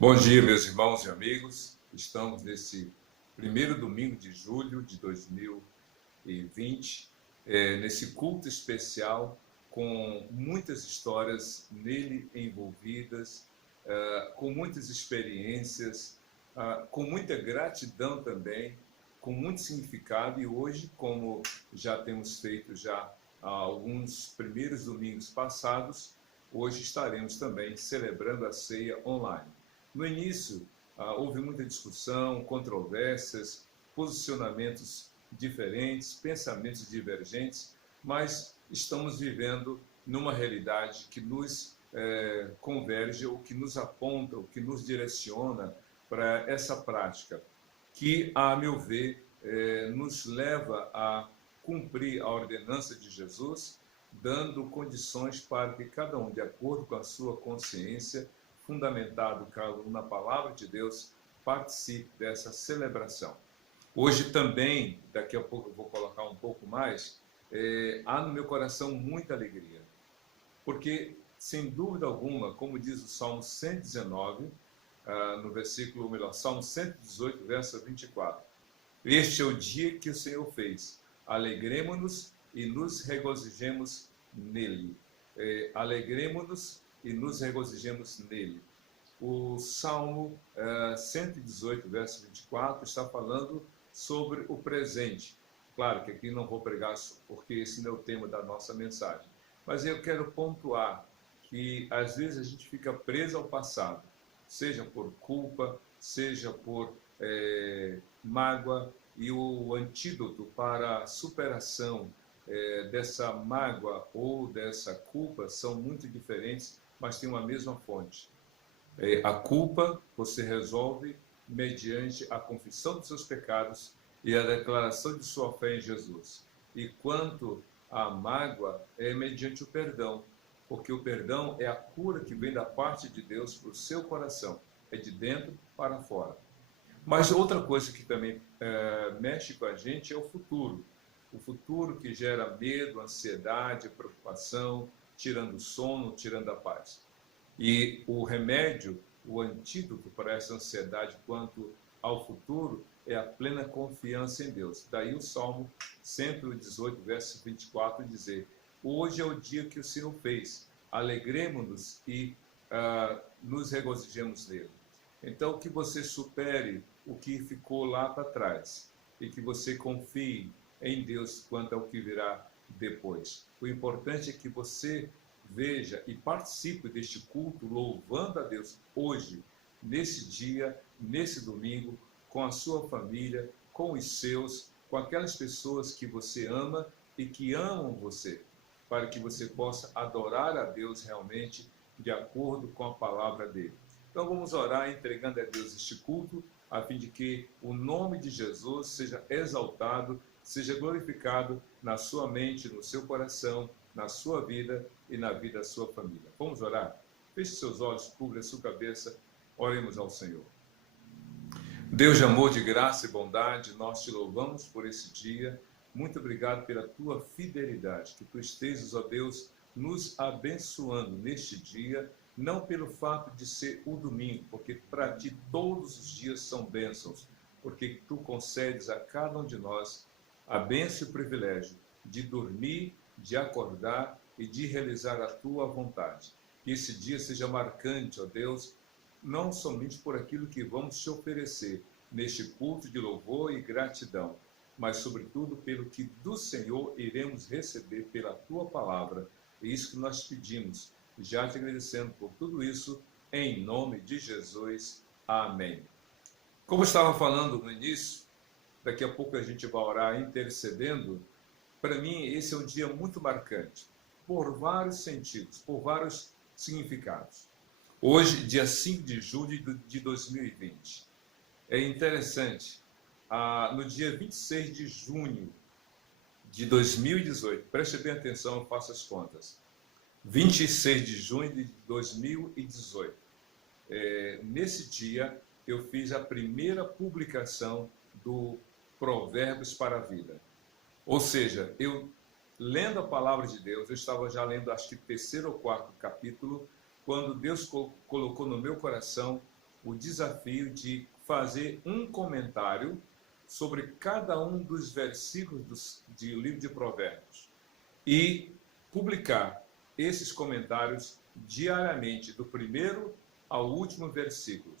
Bom dia, meus irmãos e amigos. Estamos nesse primeiro domingo de julho de 2020, nesse culto especial com muitas histórias nele envolvidas, com muitas experiências, com muita gratidão também, com muito significado. E hoje, como já temos feito já há alguns primeiros domingos passados, hoje estaremos também celebrando a ceia online. No início, houve muita discussão, controvérsias, posicionamentos diferentes, pensamentos divergentes, mas estamos vivendo numa realidade que nos converge, o que nos aponta, o que nos direciona para essa prática, que, a meu ver, nos leva a cumprir a ordenança de Jesus, dando condições para que cada um, de acordo com a sua consciência, fundamentado na palavra de Deus, participe dessa celebração. Hoje também, daqui a pouco eu vou colocar um pouco mais, há no meu coração muita alegria, porque, sem dúvida alguma, como diz o Salmo 119, no versículo, melhor, Salmo 118, verso 24, este é o dia que o Senhor fez, alegremo-nos e nos regozijemos nele. Alegremo-nos e nos regozijemos nele. O Salmo 118, verso 24, está falando sobre o presente. Claro que aqui não vou pregar, porque esse não é o tema da nossa mensagem. Mas eu quero pontuar que, às vezes, a gente fica preso ao passado, seja por culpa, seja por mágoa, e o antídoto para a superação dessa mágoa ou dessa culpa são muito diferentes, mas têm uma mesma fonte. A culpa você resolve mediante a confissão dos seus pecados e a declaração de sua fé em Jesus. E quanto à mágoa, é mediante o perdão, porque o perdão é a cura que vem da parte de Deus para o seu coração, é de dentro para fora. Mas outra coisa que também mexe com a gente é o futuro que gera medo, ansiedade, preocupação, tirando o sono, tirando a paz. E o remédio, o antídoto para essa ansiedade quanto ao futuro é a plena confiança em Deus. Daí o Salmo 118, verso 24, dizer: hoje é o dia que o Senhor fez, alegremo-nos e nos regozijemos nele. Então, que você supere o que ficou lá para trás e que você confie em Deus quanto ao que virá depois. O importante é que você veja e participe deste culto louvando a Deus hoje, nesse dia, nesse domingo, com a sua família, com os seus, com aquelas pessoas que você ama e que amam você, para que você possa adorar a Deus realmente de acordo com a palavra dele. Então vamos orar entregando a Deus este culto, a fim de que o nome de Jesus seja exaltado, seja glorificado na sua mente, no seu coração, na sua vida e na vida da sua família. Vamos orar? Feche seus olhos, cubra a sua cabeça, oremos ao Senhor. Deus de amor, de graça e bondade, nós te louvamos por esse dia. Muito obrigado pela tua fidelidade, que tu estejas, ó Deus, nos abençoando neste dia, não pelo fato de ser o domingo, porque para ti todos os dias são bênçãos, porque tu concedes a cada um de nós a bênção e o privilégio de dormir, de acordar e de realizar a tua vontade. Que esse dia seja marcante, ó Deus, não somente por aquilo que vamos te oferecer neste culto de louvor e gratidão, mas sobretudo pelo que do Senhor iremos receber pela tua palavra. É isso que nós pedimos, já te agradecendo por tudo isso, em nome de Jesus. Amém. Como eu estava falando no início, daqui a pouco a gente vai orar intercedendo. Para mim, esse é um dia muito marcante, por vários sentidos, por vários significados. Hoje, dia 5 de julho de 2020. É interessante, no dia 26 de junho de 2018, preste bem atenção, faça as contas. 26 de junho de 2018. Nesse dia, eu fiz a primeira publicação do Provérbios para a Vida. Ou seja, eu, lendo a palavra de Deus, eu estava já lendo, acho que 3º ou 4º capítulo, quando Deus colocou no meu coração o desafio de fazer um comentário sobre cada um dos versículos do livro de Provérbios e publicar esses comentários diariamente, do primeiro ao último versículo.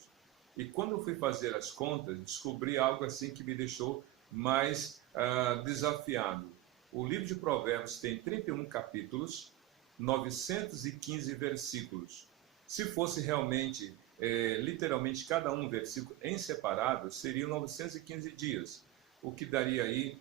E quando eu fui fazer as contas, descobri algo assim que me deixou mais desafiado. O livro de Provérbios tem 31 capítulos, 915 versículos. Se fosse realmente, literalmente, cada um versículo em separado, seriam 915 dias, o que daria aí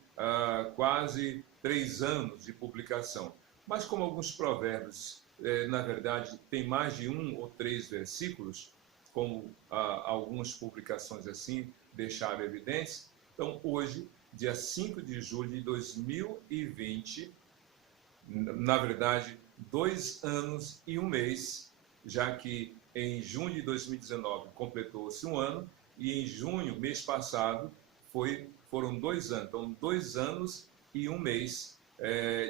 quase 3 anos de publicação. Mas como alguns provérbios, na verdade, tem mais de 1 ou 3 versículos, como algumas publicações assim deixaram evidência, então hoje, dia 5 de julho de 2020, na verdade, 2 anos e 1 mês, já que em junho de 2019 completou-se 1 ano, e em junho, mês passado, foram 2 anos. Então, 2 anos e 1 mês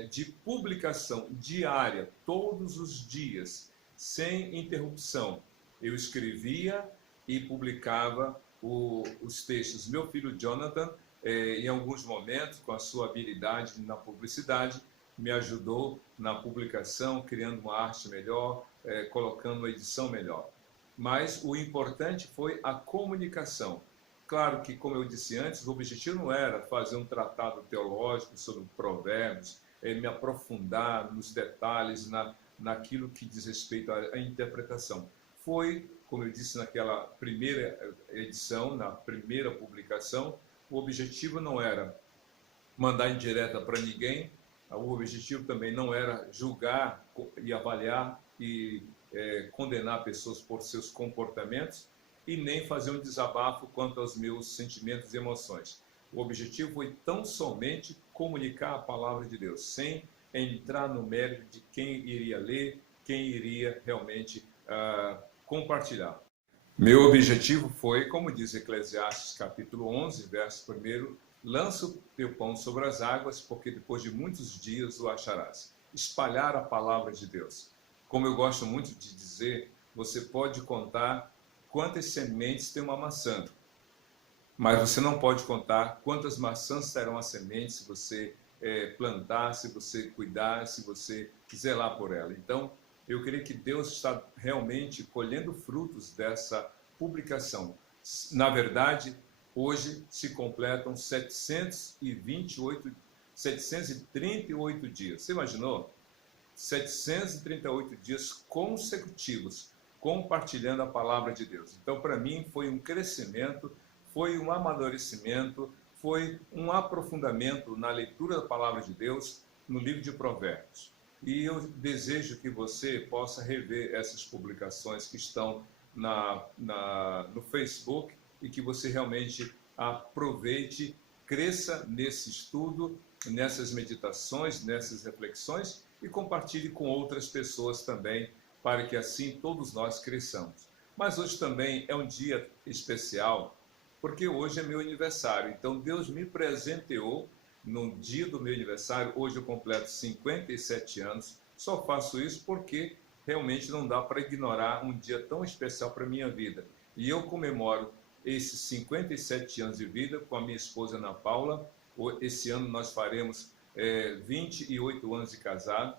de publicação diária, todos os dias, sem interrupção. Eu escrevia e publicava os textos. Meu filho Jonathan, em alguns momentos, com a sua habilidade na publicidade, me ajudou na publicação, criando uma arte melhor, colocando uma edição melhor. Mas o importante foi a comunicação. Claro que, como eu disse antes, o objetivo não era fazer um tratado teológico sobre provérbios, me aprofundar nos detalhes, naquilo que diz respeito à interpretação. Foi, como eu disse naquela primeira edição, na primeira publicação, o objetivo não era mandar indireta para ninguém, o objetivo também não era julgar e avaliar e condenar pessoas por seus comportamentos e nem fazer um desabafo quanto aos meus sentimentos e emoções. O objetivo foi tão somente comunicar a palavra de Deus, sem entrar no mérito de quem iria ler, quem iria realmente compartilhar. Meu objetivo foi, como diz Eclesiastes capítulo 11, verso 1, lança o teu pão sobre as águas, porque depois de muitos dias o acharás. Espalhar a palavra de Deus. Como eu gosto muito de dizer, você pode contar quantas sementes tem uma maçã, mas você não pode contar quantas maçãs terão a semente se você plantar, se você cuidar, se você zelar por ela. Então, eu creio que Deus está realmente colhendo frutos dessa publicação. Na verdade, hoje se completam 738 dias. Você imaginou? 738 dias consecutivos compartilhando a palavra de Deus. Então, para mim, foi um crescimento, foi um amadurecimento, foi um aprofundamento na leitura da palavra de Deus no livro de Provérbios. E eu desejo que você possa rever essas publicações que estão no Facebook e que você realmente aproveite, cresça nesse estudo, nessas meditações, nessas reflexões e compartilhe com outras pessoas também, para que assim todos nós cresçamos. Mas hoje também é um dia especial, porque hoje é meu aniversário. Então Deus me presenteou no dia do meu aniversário. Hoje eu completo 57 anos. Só faço isso porque realmente não dá para ignorar um dia tão especial para a minha vida. E eu comemoro esses 57 anos de vida com a minha esposa Ana Paula. Esse ano nós faremos 28 anos de casado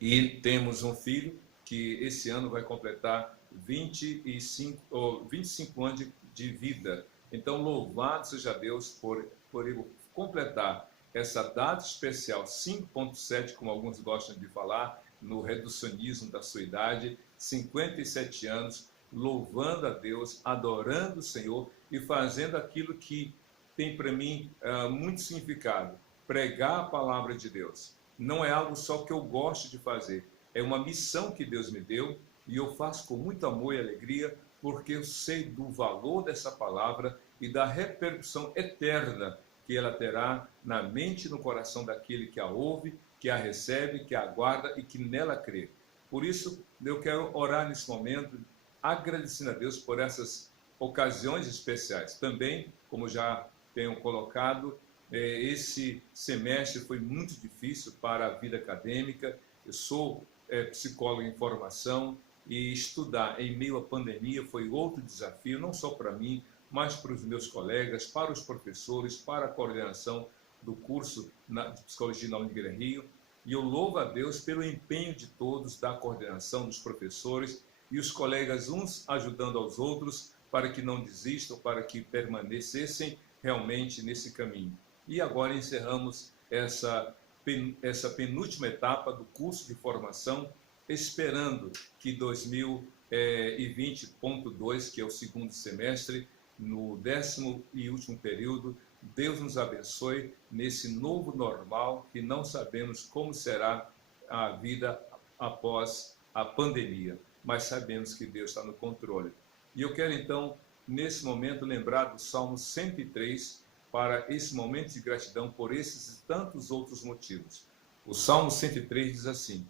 e temos um filho que esse ano vai completar 25 anos de vida. Então, louvado seja Deus por ele completar essa data especial 5.7, como alguns gostam de falar, no reducionismo da sua idade, 57 anos, louvando a Deus, adorando o Senhor e fazendo aquilo que tem para mim muito significado, pregar a palavra de Deus. Não é algo só que eu gosto de fazer, é uma missão que Deus me deu e eu faço com muito amor e alegria, porque eu sei do valor dessa palavra e da repercussão eterna que ela terá na mente e no coração daquele que a ouve, que a recebe, que a aguarda e que nela crê. Por isso, eu quero orar nesse momento, agradecendo a Deus por essas ocasiões especiais. Também, como já tenho colocado, esse semestre foi muito difícil para a vida acadêmica. Eu sou psicólogo em formação e estudar em meio à pandemia foi outro desafio, não só para mim, mas para os meus colegas, para os professores, para a coordenação do curso de Psicologia na Unigran Rio. E eu louvo a Deus pelo empenho de todos, da coordenação, dos professores e os colegas, uns ajudando aos outros, para que não desistam, para que permanecessem realmente nesse caminho. E agora encerramos essa penúltima etapa do curso de formação, esperando que 2020.2, que é o segundo semestre, no 10º e último período, Deus nos abençoe nesse novo normal, que não sabemos como será a vida após a pandemia, mas sabemos que Deus está no controle. E eu quero então, nesse momento, lembrar do Salmo 103, para esse momento de gratidão por esses e tantos outros motivos. O Salmo 103 diz assim: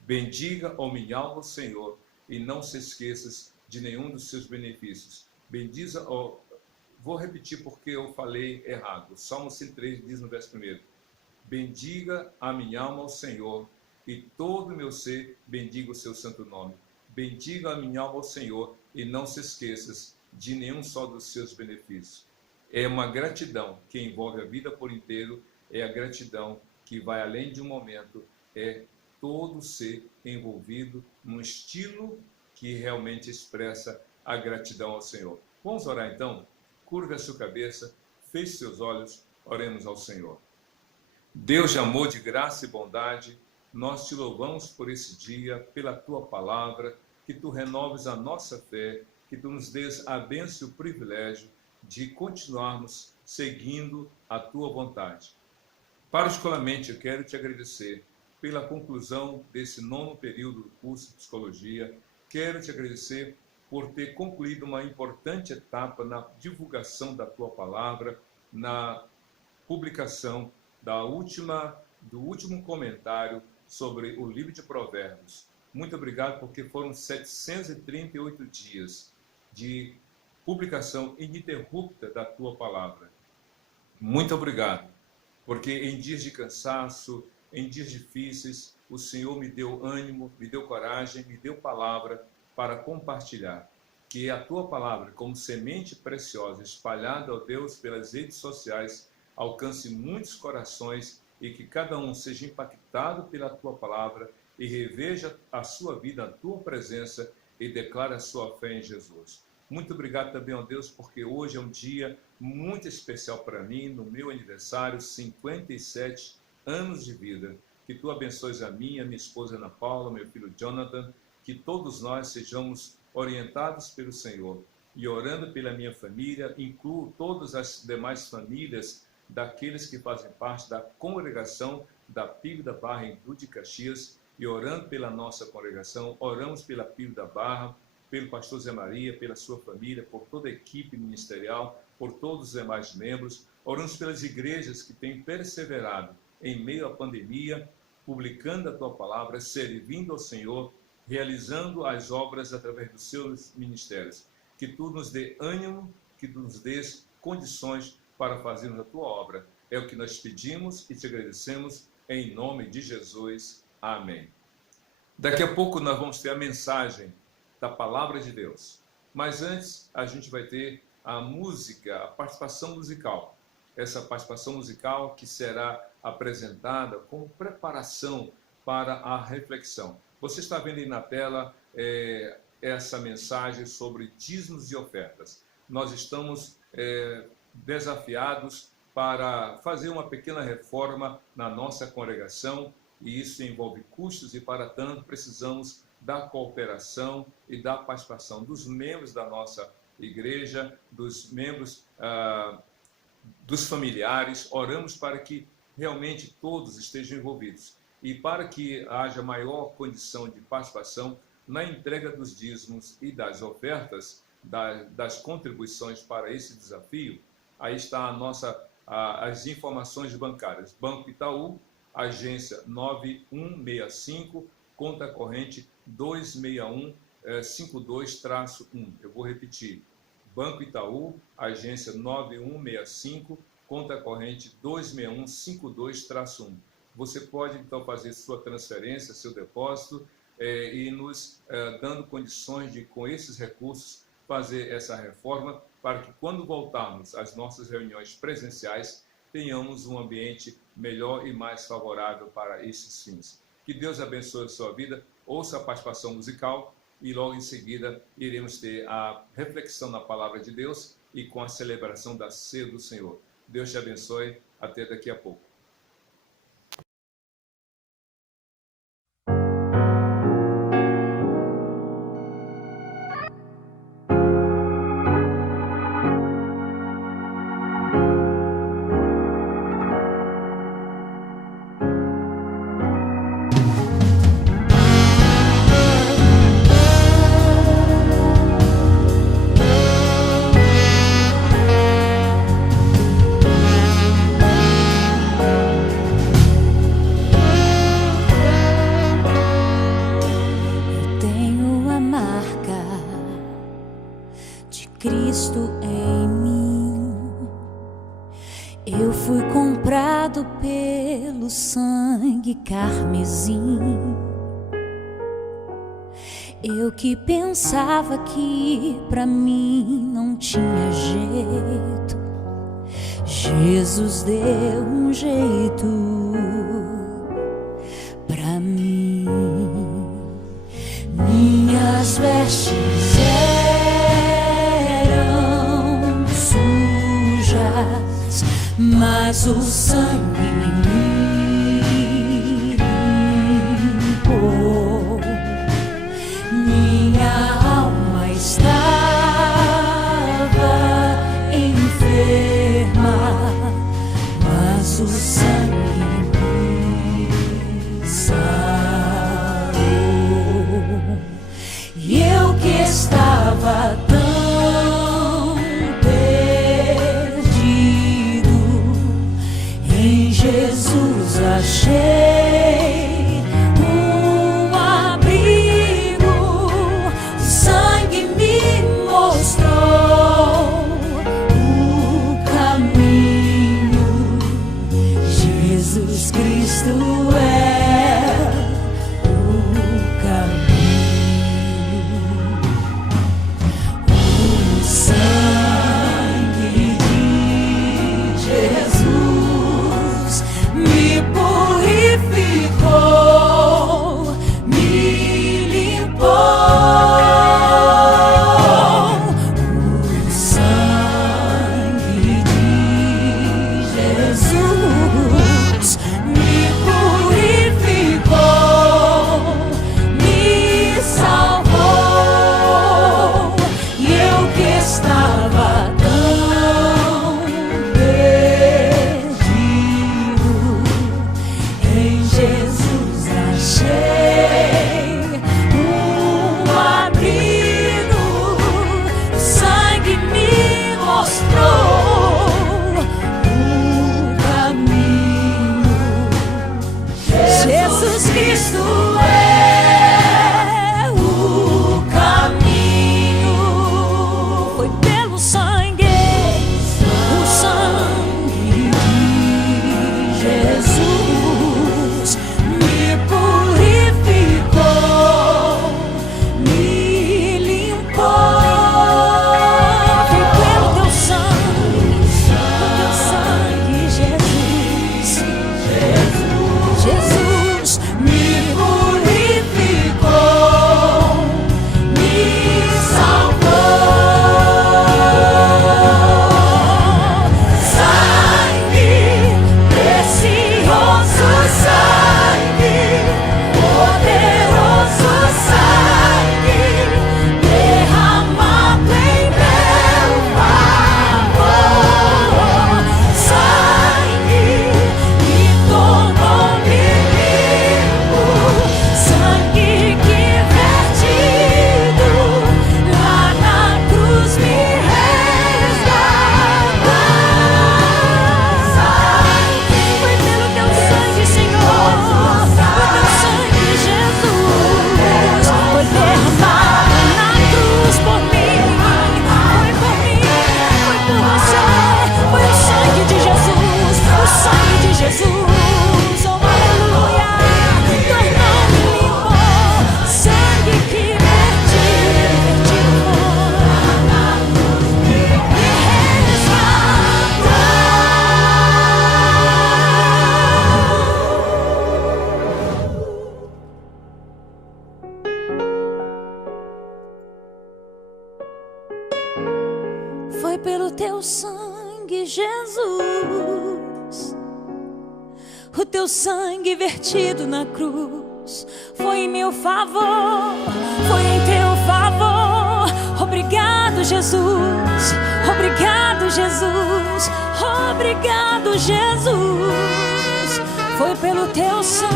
bendiga, ó minha alma, o Senhor, e não se esqueças de nenhum dos seus benefícios. Bendiza, ó... Vou repetir porque eu falei errado. O Salmo 103 diz no verso 1: bendiga a minha alma ao Senhor, e todo o meu ser bendiga o seu santo nome. Bendiga a minha alma ao Senhor, e não se esqueças de nenhum só dos seus benefícios. É uma gratidão que envolve a vida por inteiro, é a gratidão que vai além de um momento, é todo ser envolvido num estilo que realmente expressa a gratidão ao Senhor. Vamos orar então? Curve a sua cabeça, feche seus olhos, oremos ao Senhor. Deus de amor, de graça e bondade, nós te louvamos por esse dia, pela tua palavra, que tu renoves a nossa fé, que tu nos dês a bênção e o privilégio de continuarmos seguindo a tua vontade. Particularmente, eu quero te agradecer pela conclusão desse 9º período do curso de Psicologia. Quero te agradecer por ter concluído uma importante etapa na divulgação da tua palavra, na publicação do último comentário sobre o livro de Provérbios. Muito obrigado, porque foram 738 dias de publicação ininterrupta da tua palavra. Muito obrigado, porque em dias de cansaço, em dias difíceis, o Senhor me deu ânimo, me deu coragem, me deu palavra para compartilhar. Que a tua palavra, como semente preciosa, espalhada, ó Deus, pelas redes sociais, alcance muitos corações e que cada um seja impactado pela tua palavra e reveja a sua vida, a tua presença e declare a sua fé em Jesus. Muito obrigado também, ó Deus, porque hoje é um dia muito especial para mim, no meu aniversário, 57 anos de vida. Que tu abençoes a minha esposa Ana Paula, meu filho Jonathan, que todos nós sejamos orientados pelo Senhor. E orando pela minha família, incluo todas as demais famílias daqueles que fazem parte da congregação da PIB da Barra em Duque de Caxias, e orando pela nossa congregação, oramos pela PIB da Barra, pelo pastor Zé Maria, pela sua família, por toda a equipe ministerial, por todos os demais membros. Oramos pelas igrejas que têm perseverado em meio à pandemia, publicando a tua palavra, servindo ao Senhor, realizando as obras através dos seus ministérios. Que tu nos dê ânimo, que tu nos dês condições para fazermos a tua obra. É o que nós pedimos e te agradecemos em nome de Jesus. Amém. Daqui a pouco nós vamos ter a mensagem da palavra de Deus. Mas antes a gente vai ter a música, a participação musical. Essa participação musical que será apresentada como preparação para a reflexão. Você está vendo aí na tela essa mensagem sobre dízimos e ofertas. Nós estamos desafiados para fazer uma pequena reforma na nossa congregação, e isso envolve custos, e para tanto precisamos da cooperação e da participação dos membros da nossa igreja, dos membros dos familiares. Oramos para que realmente todos estejam envolvidos e para que haja maior condição de participação na entrega dos dízimos e das ofertas, das contribuições para esse desafio. Aí está as informações bancárias. Banco Itaú, agência 9165, conta corrente 26152-1. Eu vou repetir. Banco Itaú, agência 9165, conta corrente 26152-1. Você pode, então, fazer sua transferência, seu depósito e nos dando condições de, com esses recursos, fazer essa reforma para que, quando voltarmos às nossas reuniões presenciais, tenhamos um ambiente melhor e mais favorável para esses fins. Que Deus abençoe a sua vida. Ouça a participação musical e logo em seguida iremos ter a reflexão na palavra de Deus e com a celebração da ceia do Senhor. Deus te abençoe. Até daqui a pouco. Cristo em mim. Eu fui comprado pelo sangue carmesim. Eu que pensava que pra mim não tinha jeito, Jesus deu um jeito pra mim. Minhas vestes eram sujas, mas o sangue me limpou. Minha alma estava enferma, mas o sangue me sarou. E eu que estava tão perdido, em Jesus achei um abrigo. O sangue me mostrou o caminho. Jesus Cristo é o caminho. Foi pelo teu sangue, Jesus. O teu sangue vertido na cruz foi em meu favor, foi em teu favor. Obrigado, Jesus. Obrigado, Jesus. Obrigado, Jesus. Foi pelo teu sangue,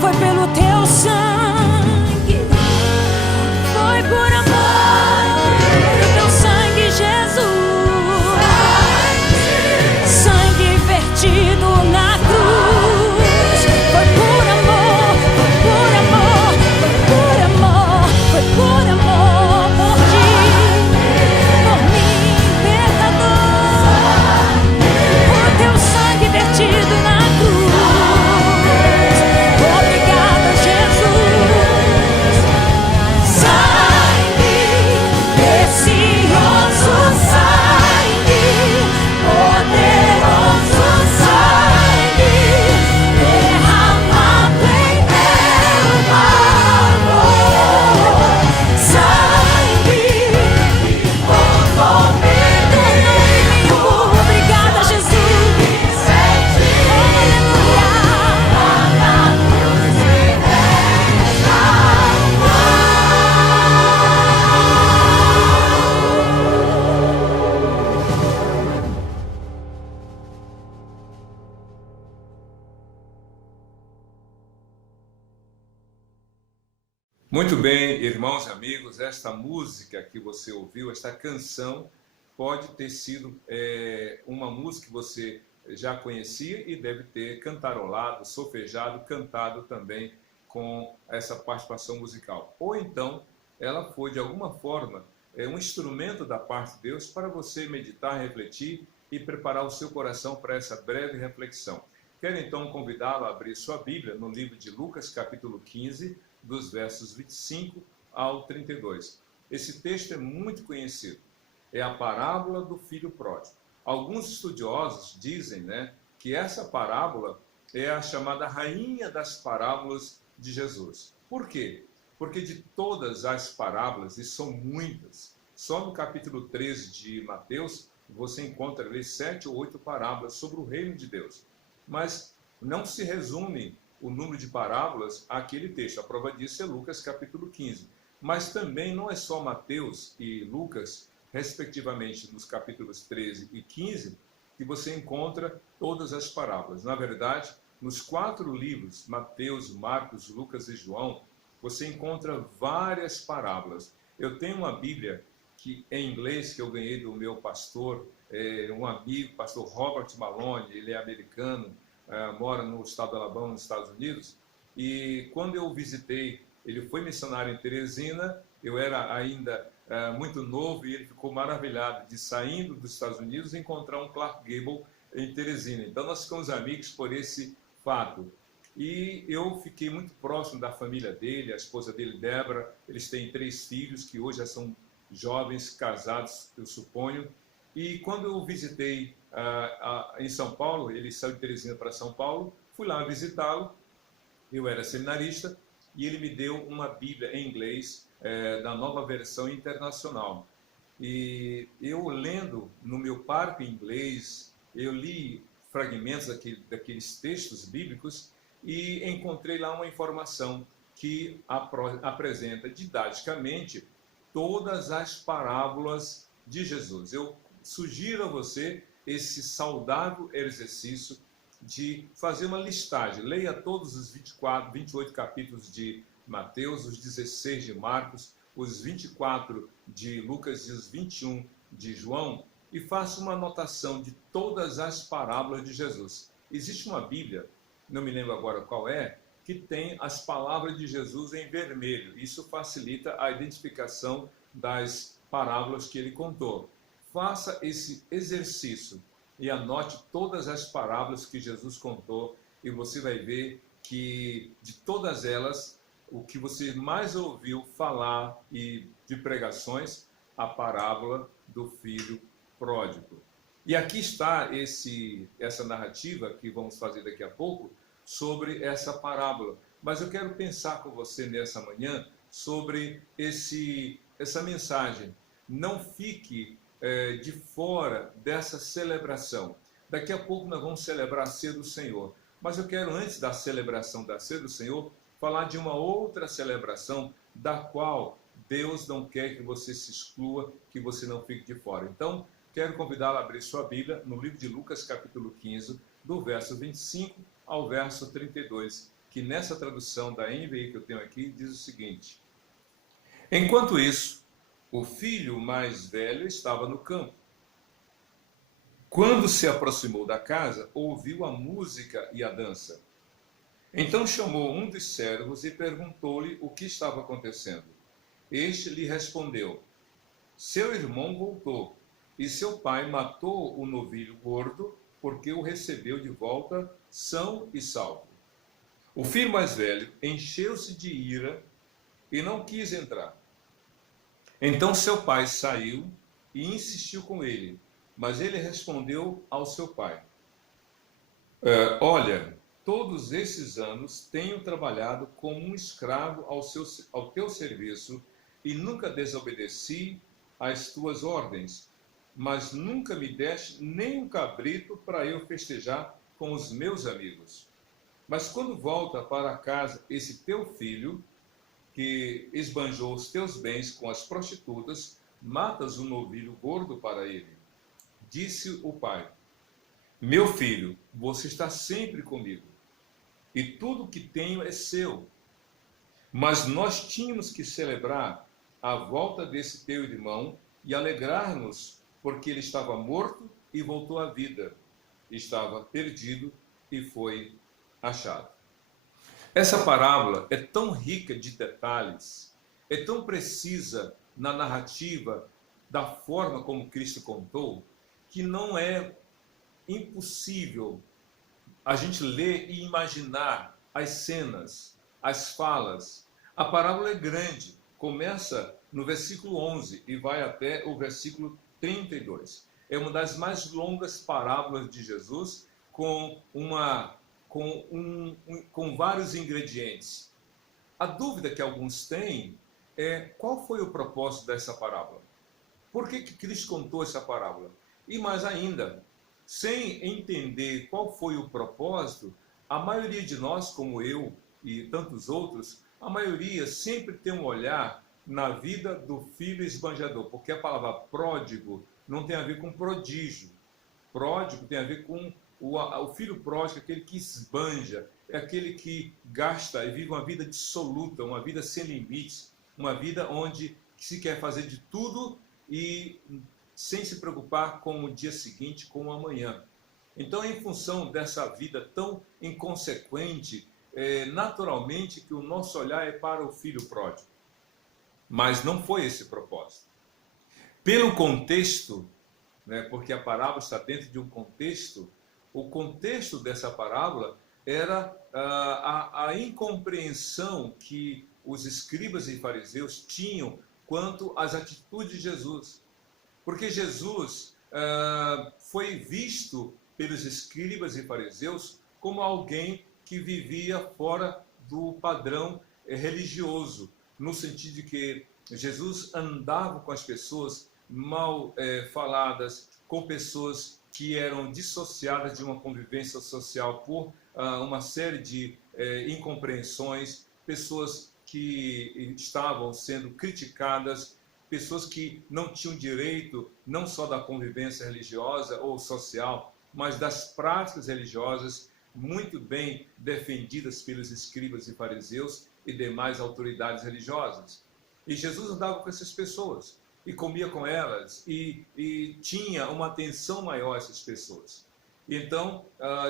foi pelo teu sangue, foi por amor, pelo teu sangue, Jesus. Sangue vertido na cruz, foi por amor, foi por amor, foi por amor, foi por amor, por ti, por mim, pecador. O teu sangue vertido na cruz. Obrigada, Jesus. Sangue precioso, sangue poderoso, sangue derramado em meu favor. Sangue condomínio limpo. Obrigada, Jesus. Aleluia. Muito bem, irmãos e amigos, esta música que você ouviu, esta canção, pode ter sido uma música que você já conhecia e deve ter cantarolado, solfejado, cantado também com essa participação musical. Ou então, ela foi de alguma forma um instrumento da parte de Deus para você meditar, refletir e preparar o seu coração para essa breve reflexão. Quero então convidá-lo a abrir sua Bíblia no livro de Lucas, capítulo 15, dos versos 25 ao 32. Esse texto é muito conhecido. É a parábola do filho pródigo. Alguns estudiosos dizem, que essa parábola é a chamada rainha das parábolas de Jesus. Por quê? Porque de todas as parábolas, e são muitas, só no capítulo 13 de Mateus, você encontra ali 7 ou 8 parábolas sobre o reino de Deus. Mas não se resume o número de parábolas àquele texto. A prova disso é Lucas capítulo 15. Mas também não é só Mateus e Lucas, respectivamente, nos capítulos 13 e 15, que você encontra todas as parábolas. Na verdade, nos 4 livros, Mateus, Marcos, Lucas e João, você encontra várias parábolas. Eu tenho uma Bíblia em inglês que eu ganhei do meu pastor, um amigo, pastor Robert Malone, ele é americano, mora no estado do Alabama, nos Estados Unidos, e quando eu visitei, ele foi missionário em Teresina, eu era ainda muito novo, e ele ficou maravilhado de, saindo dos Estados Unidos, encontrar um Clark Gable em Teresina. Então nós ficamos amigos por esse fato. E eu fiquei muito próximo da família dele, a esposa dele, Débora. Eles têm 3 filhos, que hoje já são jovens, casados, eu suponho. E quando eu visitei em São Paulo, ele saiu de Teresina para São Paulo, fui lá visitá-lo, eu era seminarista, e ele me deu uma Bíblia em inglês, da Nova Versão Internacional. E eu lendo no meu parque em inglês, eu li fragmentos daqueles textos bíblicos e encontrei lá uma informação que apresenta didaticamente todas as parábolas de Jesus. Eu sugiro a você esse saudável exercício de fazer uma listagem. Leia todos os 28 capítulos de Mateus, os 16 de Marcos, os 24 de Lucas e os 21 de João, e faça uma anotação de todas as parábolas de Jesus. Existe uma Bíblia, não me lembro agora qual é, que tem as palavras de Jesus em vermelho. Isso facilita a identificação das parábolas que ele contou. Faça esse exercício e anote todas as parábolas que Jesus contou, e você vai ver que de todas elas, o que você mais ouviu falar e de pregações, a parábola do filho pródigo. E aqui está essa narrativa que vamos fazer daqui a pouco sobre essa parábola. Mas eu quero pensar com você nessa manhã sobre essa mensagem. não fique de fora dessa celebração. Daqui a pouco nós vamos celebrar a ceia do Senhor. Mas eu quero, antes da celebração da ceia do Senhor, falar de uma outra celebração da qual Deus não quer que você se exclua, que você não fique de fora. Então, quero convidá-lo a abrir sua Bíblia no livro de Lucas, capítulo 15, do verso 25 ao verso 32, que nessa tradução da NVI que eu tenho aqui diz o seguinte: Enquanto isso, o filho mais velho estava no campo. Quando se aproximou da casa, ouviu a música e a dança. Então chamou um dos servos e perguntou-lhe o que estava acontecendo. Este lhe respondeu: Seu irmão voltou, e seu pai matou o novilho gordo, porque o recebeu de volta são e salvo. O filho mais velho encheu-se de ira e não quis entrar. Então seu pai saiu e insistiu com ele, mas ele respondeu ao seu pai: Olha, todos esses anos tenho trabalhado como um escravo ao teu serviço e nunca desobedeci às tuas ordens, mas nunca me deste nem um cabrito para eu festejar com os meus amigos. Mas quando volta para casa esse teu filho, que esbanjou os teus bens com as prostitutas, matas um novilho gordo para ele. Disse o pai: Meu filho, você está sempre comigo, e tudo que tenho é seu. Mas nós tínhamos que celebrar a volta desse teu irmão e alegrar-nos, porque ele estava morto e voltou à vida, estava perdido e foi achado. Essa parábola é tão rica de detalhes, é tão precisa na narrativa da forma como Cristo contou, que não é impossível a gente ler e imaginar as cenas, as falas. A parábola é grande, começa no versículo 11 e vai até o versículo 32. É uma das mais longas parábolas de Jesus, com vários ingredientes. A dúvida que alguns têm é: qual foi o propósito dessa parábola? Por que Cristo contou essa parábola? E mais ainda, sem entender qual foi o propósito, a maioria de nós, como eu e tantos outros, a maioria sempre tem um olhar na vida do filho esbanjador, porque a palavra pródigo não tem a ver com prodígio. Pródigo tem a ver com o filho pródigo, aquele que esbanja, é aquele que gasta e vive uma vida dissoluta, uma vida sem limites, uma vida onde se quer fazer de tudo e sem se preocupar com o dia seguinte, com o amanhã. Então, em função dessa vida tão inconsequente, naturalmente que o nosso olhar é para o filho pródigo. Mas não foi esse o propósito. Pelo contexto, porque a parábola está dentro de um contexto, o contexto dessa parábola era a incompreensão que os escribas e fariseus tinham quanto às atitudes de Jesus. Porque Jesus foi visto pelos escribas e fariseus como alguém que vivia fora do padrão religioso, no sentido de que Jesus andava com as pessoas mal faladas, com pessoas que eram dissociadas de uma convivência social por uma série de incompreensões, pessoas que estavam sendo criticadas, pessoas que não tinham direito não só da convivência religiosa ou social, mas das práticas religiosas muito bem defendidas pelos escribas e fariseus e demais autoridades religiosas. E Jesus andava com essas pessoas e comia com elas e tinha uma atenção maior a essas pessoas. Então,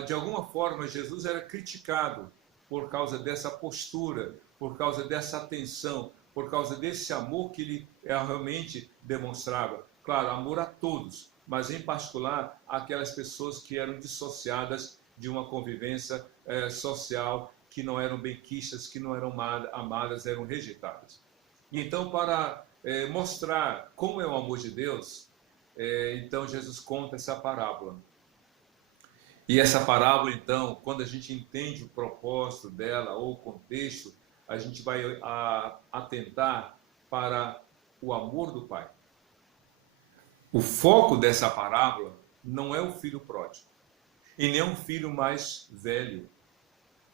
de alguma forma, Jesus era criticado por causa dessa postura, por causa dessa atenção, por causa desse amor que ele realmente demonstrava. Claro, amor a todos, mas em particular aquelas pessoas que eram dissociadas de uma convivência social, que não eram benquistas, que não eram amadas, eram rejeitadas. E então, para mostrar como é o amor de Deus, então Jesus conta essa parábola. E essa parábola, então, quando a gente entende o propósito dela ou o contexto, a gente vai atentar para o amor do Pai. O foco dessa parábola não é o filho pródigo, e nem um filho mais velho,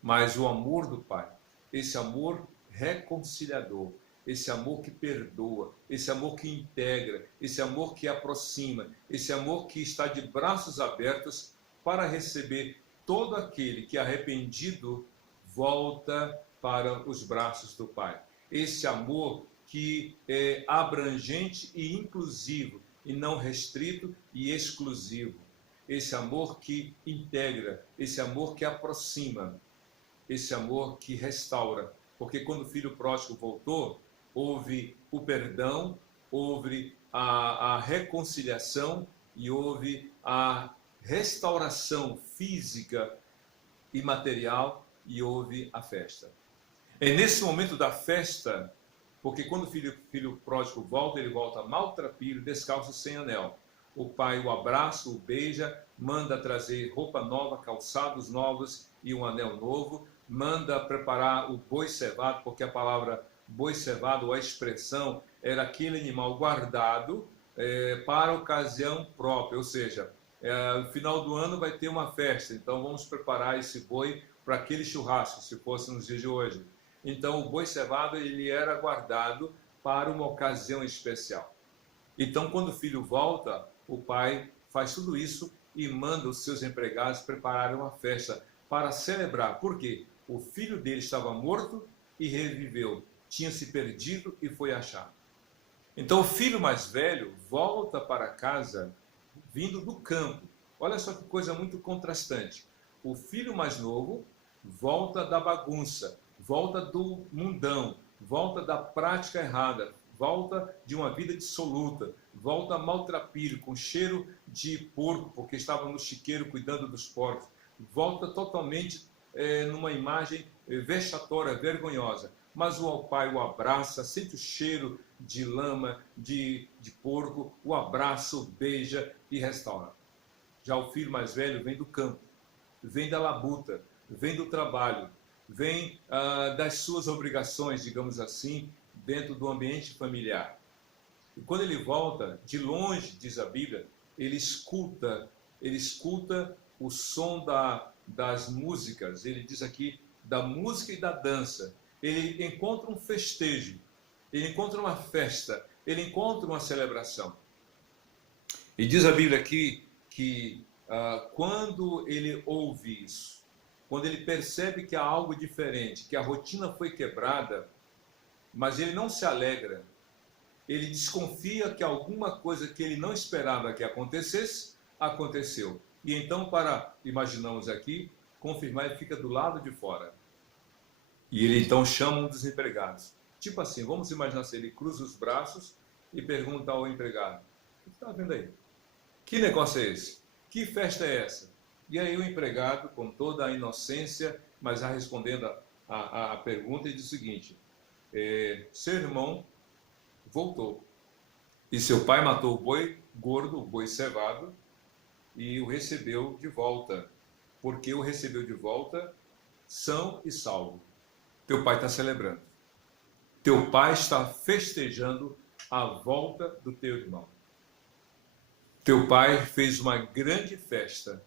mas o amor do Pai, esse amor reconciliador, esse amor que perdoa, esse amor que integra, esse amor que aproxima, esse amor que está de braços abertos para receber todo aquele que arrependido volta para os braços do Pai. Esse amor que é abrangente e inclusivo, e não restrito e exclusivo. Esse amor que integra, esse amor que aproxima, esse amor que restaura. Porque quando o filho pródigo voltou, houve o perdão, houve a reconciliação e houve a restauração física e material e houve a festa. É nesse momento da festa, porque quando o filho pródigo volta, ele volta maltrapilho, descalço, sem anel. O pai o abraça, o beija, manda trazer roupa nova, calçados novos e um anel novo, manda preparar o boi cevado, porque a palavra boi cevado, ou a expressão, era aquele animal guardado para a ocasião própria, ou seja, no final do ano vai ter uma festa, então vamos preparar esse boi para aquele churrasco, se fosse nos dias de hoje. Então o boi cevado ele era guardado para uma ocasião especial. Então quando o filho volta, o pai faz tudo isso e manda os seus empregados prepararem uma festa para celebrar. Por quê? O filho dele estava morto e reviveu, tinha se perdido e foi achado. Então o filho mais velho volta para casa vindo do campo. Olha só que coisa muito contrastante. O filho mais novo volta da bagunça, volta do mundão, volta da prática errada, volta de uma vida dissoluta, volta maltrapilho, com cheiro de porco, porque estava no chiqueiro cuidando dos porcos, volta totalmente numa imagem vexatória, vergonhosa. Mas o pai o abraça, sente o cheiro de lama, de porco, o abraça, o beija e restaura. Já o filho mais velho vem do campo, vem da labuta, vem do trabalho, vem das suas obrigações, digamos assim, dentro do ambiente familiar. E quando ele volta, de longe, diz a Bíblia, ele escuta o som das músicas, ele diz aqui, da música e da dança. Ele encontra um festejo, ele encontra uma festa, ele encontra uma celebração. E diz a Bíblia aqui que quando ele ouve isso, quando ele percebe que há algo diferente, que a rotina foi quebrada, mas ele não se alegra, ele desconfia que alguma coisa que ele não esperava que acontecesse, aconteceu. E então, imaginamos aqui, confirmar, ele fica do lado de fora. E ele então chama um dos empregados. Tipo assim, vamos imaginar se ele cruza os braços e pergunta ao empregado: o que está vendo aí? Que negócio é esse? Que festa é essa? E aí o empregado, com toda a inocência, mas já respondendo a pergunta, ele diz o seguinte: seu irmão voltou. E seu pai matou o boi gordo, o boi cevado, e o recebeu de volta. Porque o recebeu de volta são e salvo. Teu pai está celebrando. Teu pai está festejando a volta do teu irmão. Teu pai fez uma grande festa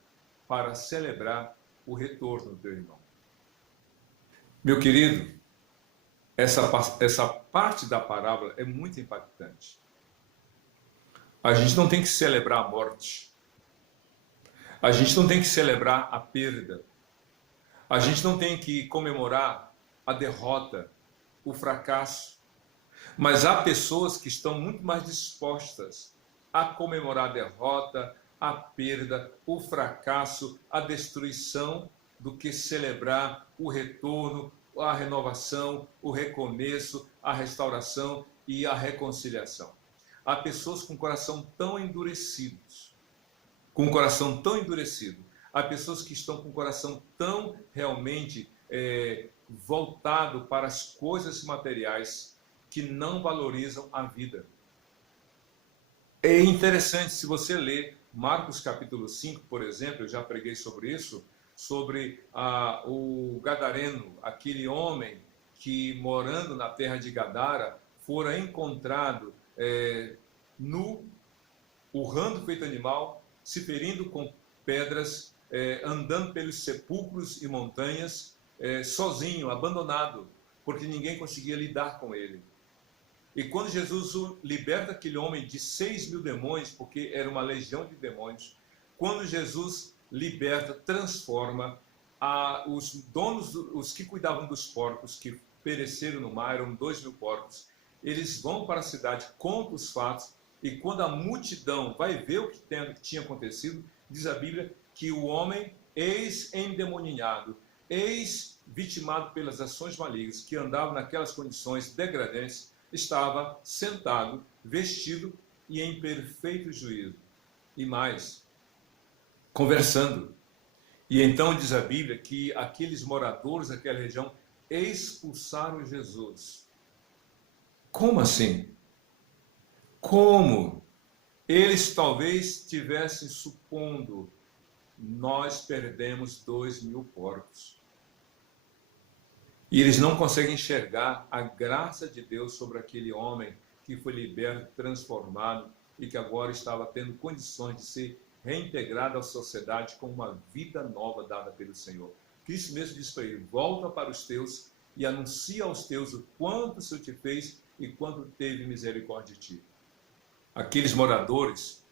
para celebrar o retorno do teu irmão. Meu querido, essa parte da parábola é muito impactante. A gente não tem que celebrar a morte. A gente não tem que celebrar a perda. A gente não tem que comemorar a derrota, o fracasso. Mas há pessoas que estão muito mais dispostas a comemorar a derrota, a perda, o fracasso, a destruição, do que celebrar o retorno, a renovação, o recomeço, a restauração e a reconciliação. Há pessoas com coração tão endurecidos, Há pessoas que estão com o coração tão realmente voltado para as coisas materiais que não valorizam a vida. É interessante, se você ler Marcos capítulo 5, por exemplo, eu já preguei sobre isso, sobre o gadareno, aquele homem que, morando na terra de Gadara, fora encontrado nu urrando feito animal, se ferindo com pedras, andando pelos sepulcros e montanhas, sozinho, abandonado, porque ninguém conseguia lidar com ele. E quando Jesus liberta aquele homem de 6.000 demônios, porque era uma legião de demônios, quando Jesus liberta, transforma, os donos, os que cuidavam dos porcos, que pereceram no mar, eram 2.000 porcos, eles vão para a cidade, contam os fatos, e quando a multidão vai ver o que tinha acontecido, diz a Bíblia que o homem, ex-endemoninhado, ex-vitimado pelas ações malignas, que andava naquelas condições degradantes, estava sentado, vestido e em perfeito juízo. E mais, conversando. E então diz a Bíblia que aqueles moradores daquela região expulsaram Jesus. Como assim? Como? Eles talvez estivessem supondo, nós perdemos 2.000 porcos. E eles não conseguem enxergar a graça de Deus sobre aquele homem que foi liberto, transformado e que agora estava tendo condições de ser reintegrado à sociedade com uma vida nova dada pelo Senhor. Cristo mesmo disse para ele: volta para os teus e anuncia aos teus o quanto o Senhor te fez e quanto teve misericórdia de ti. Aqueles moradores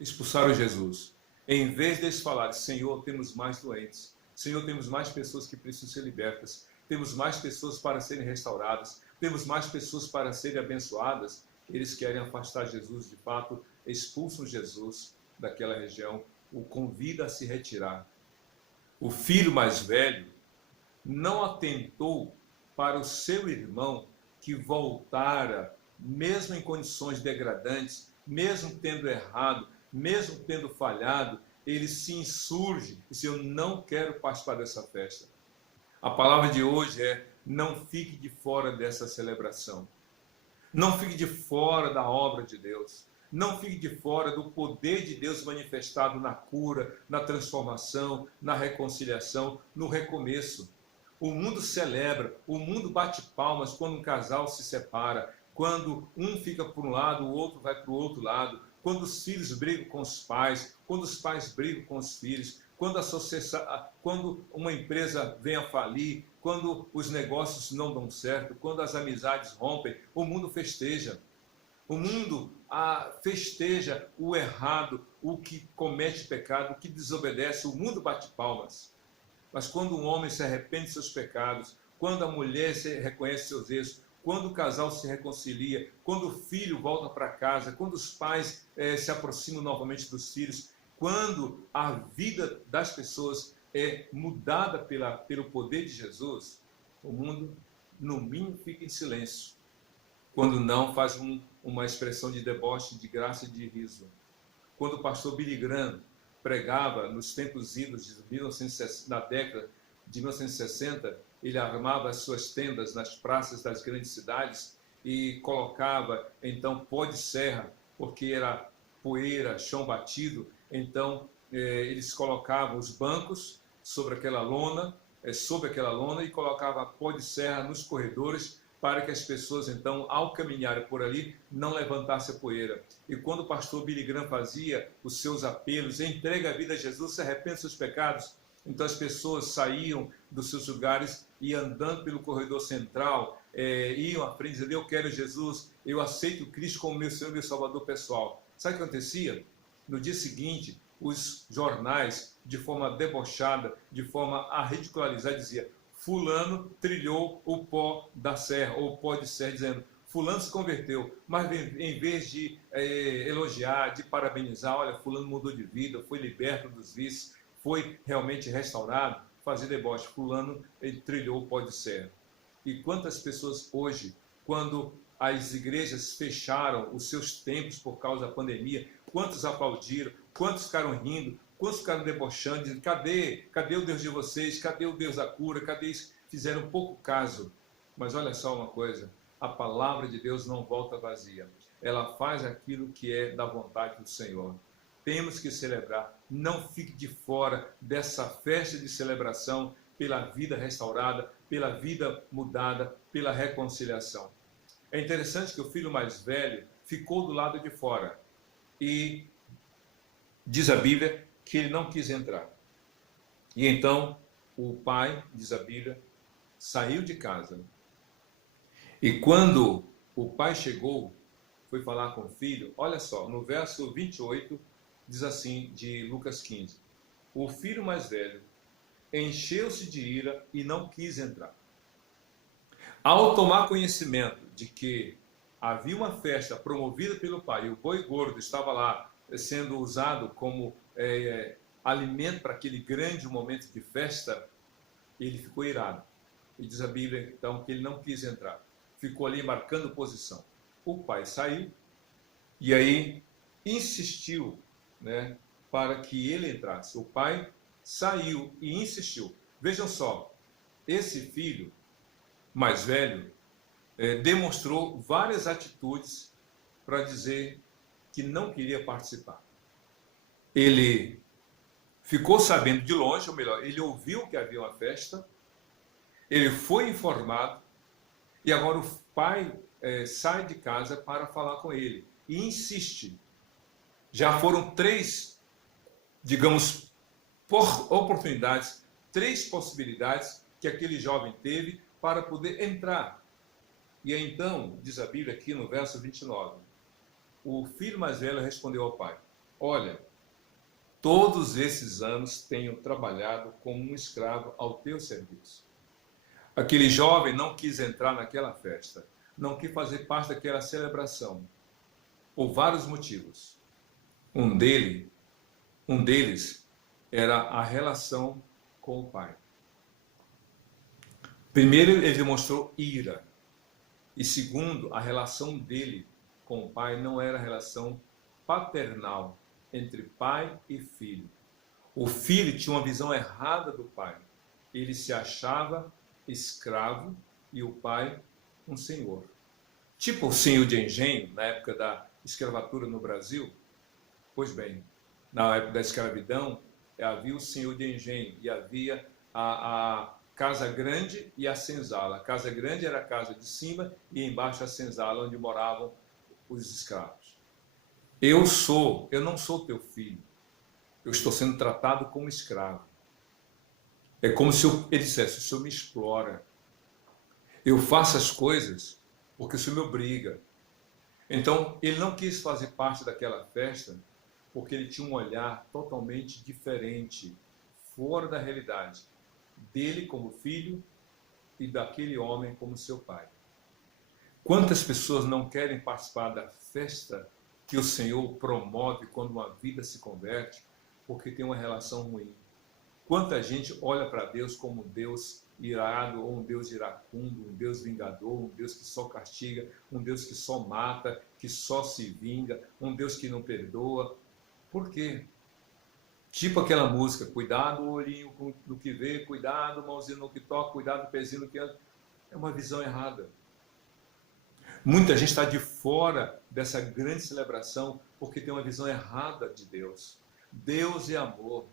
expulsaram Jesus. Em vez deles falarem: Senhor, temos mais doentes, Senhor, temos mais pessoas que precisam ser libertas, temos mais pessoas para serem restauradas, temos mais pessoas para serem abençoadas, eles querem afastar Jesus de fato, expulsam Jesus daquela região, o convida a se retirar. O filho mais velho não atentou para o seu irmão que voltara, mesmo em condições degradantes, mesmo tendo errado, mesmo tendo falhado, ele se insurge e diz: eu não quero participar dessa festa. A palavra de hoje é: não fique de fora dessa celebração. Não fique de fora da obra de Deus. Não fique de fora do poder de Deus manifestado na cura, na transformação, na reconciliação, no recomeço. O mundo celebra, o mundo bate palmas quando um casal se separa, quando um fica por um lado, o outro vai para o outro lado, quando os filhos brigam com os pais, quando os pais brigam com os filhos, quando uma empresa vem a falir, quando os negócios não dão certo, quando as amizades rompem, o mundo festeja. O mundo festeja o errado, o que comete pecado, o que desobedece, o mundo bate palmas. Mas quando um homem se arrepende de seus pecados, quando a mulher reconhece seus erros, quando o casal se reconcilia, quando o filho volta para casa, quando os pais se aproximam novamente dos filhos, quando a vida das pessoas é mudada pelo poder de Jesus, o mundo, no mínimo, fica em silêncio. Quando não, faz uma expressão de deboche, de graça e de riso. Quando o pastor Billy Graham pregava nos tempos idos na década de 1960, ele armava as suas tendas nas praças das grandes cidades e colocava, então, pó de serra, porque era poeira, chão batido. Então, eles colocavam os bancos sobre aquela lona e colocavam pó de serra nos corredores para que as pessoas, então, ao caminharem por ali, não levantassem a poeira. E quando o pastor Billy Graham fazia os seus apelos: entrega a vida a Jesus, se arrepende dos seus pecados, então as pessoas saíam dos seus lugares e, andando pelo corredor central, iam à frente dizendo: eu quero Jesus, eu aceito Cristo como meu Senhor e meu Salvador pessoal. Sabe o que acontecia? No dia seguinte, os jornais, de forma debochada, de forma a ridicularizar, dizia: fulano trilhou o pó da serra, ou o pó de serra, dizendo: fulano se converteu. Mas em vez de elogiar, de parabenizar: olha, fulano mudou de vida, foi liberto dos vícios, foi realmente restaurado, fazer deboche: fulano ele trilhou o pó de serra. E quantas pessoas hoje, quando as igrejas fecharam os seus templos por causa da pandemia, quantos aplaudiram, quantos ficaram rindo, quantos ficaram debochando, dizendo: cadê o Deus de vocês, cadê o Deus da cura, cadê isso? Fizeram pouco caso. Mas olha só uma coisa: a palavra de Deus não volta vazia, ela faz aquilo que é da vontade do Senhor. Temos que celebrar. Não fique de fora dessa festa de celebração pela vida restaurada, pela vida mudada, pela reconciliação. É interessante que o filho mais velho ficou do lado de fora e diz a Bíblia que ele não quis entrar. E então o pai, diz a Bíblia, saiu de casa. E quando o pai chegou, foi falar com o filho, olha só, no verso 28, diz assim, de Lucas 15: o filho mais velho encheu-se de ira e não quis entrar. Ao tomar conhecimento de que havia uma festa promovida pelo pai, e o boi gordo estava lá sendo usado como alimento para aquele grande momento de festa, ele ficou irado. E diz a Bíblia, então, que ele não quis entrar. Ficou ali marcando posição. O pai saiu e aí insistiu, né, para que ele entrasse. O pai saiu e insistiu. Vejam só, esse filho mais velho demonstrou várias atitudes para dizer que não queria participar. Ele ficou sabendo de longe, ou melhor, ele ouviu que havia uma festa, ele foi informado, e agora o pai sai de casa para falar com ele e insiste. Já foram 3, digamos, oportunidades, 3 possibilidades que aquele jovem teve para poder entrar. E então, diz a Bíblia aqui no verso 29, o filho mais velho respondeu ao pai: olha, todos esses anos tenho trabalhado como um escravo ao teu serviço. Aquele jovem não quis entrar naquela festa, não quis fazer parte daquela celebração, por vários motivos. Um deles era a relação com o pai. Primeiro, ele demonstrou ira. E segundo, a relação dele com o pai não era relação paternal, entre pai e filho. O filho tinha uma visão errada do pai. Ele se achava escravo e o pai um senhor. Tipo o senhor de engenho, na época da escravatura no Brasil. Pois bem, na época da escravidão, havia o senhor de engenho e havia a casa grande e a senzala. A casa grande era a casa de cima e embaixo a senzala, onde moravam os escravos. Eu não sou teu filho. Eu estou sendo tratado como escravo. É como se ele dissesse: o senhor me explora. Eu faço as coisas porque o senhor me obriga. Então, ele não quis fazer parte daquela festa porque ele tinha um olhar totalmente diferente, fora da realidade, dele como filho e daquele homem como seu pai. Quantas pessoas não querem participar da festa que o Senhor promove quando uma vida se converte, porque tem uma relação ruim? Quanta gente olha para Deus como um Deus irado, ou um Deus iracundo, um Deus vingador, um Deus que só castiga, um Deus que só mata, que só se vinga, um Deus que não perdoa. Por quê? Tipo aquela música: cuidado o olhinho no que vê, cuidado o mãozinho no que toca, cuidado o pezinho no que anda. É uma visão errada. Muita gente está de fora dessa grande celebração porque tem uma visão errada de Deus. Deus é amor,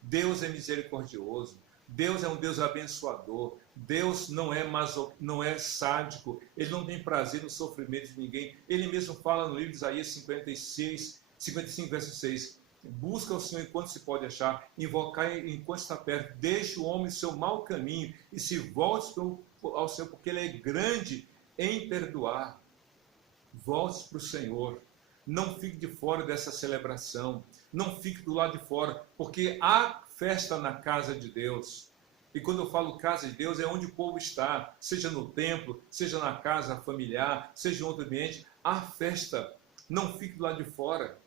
Deus é misericordioso, Deus é um Deus abençoador, Deus não é sádico, Ele não tem prazer no sofrimento de ninguém. Ele mesmo fala no livro de Isaías 55, verso 6, busca o Senhor enquanto se pode achar, invocar enquanto está perto, deixe o homem seu mau caminho e se volte ao Senhor, porque Ele é grande em perdoar. Volte para o Senhor, não fique de fora dessa celebração, não fique do lado de fora, porque há festa na casa de Deus. E quando eu falo casa de Deus, é onde o povo está, seja no templo, seja na casa familiar, seja em outro ambiente, há festa, não fique do lado de fora.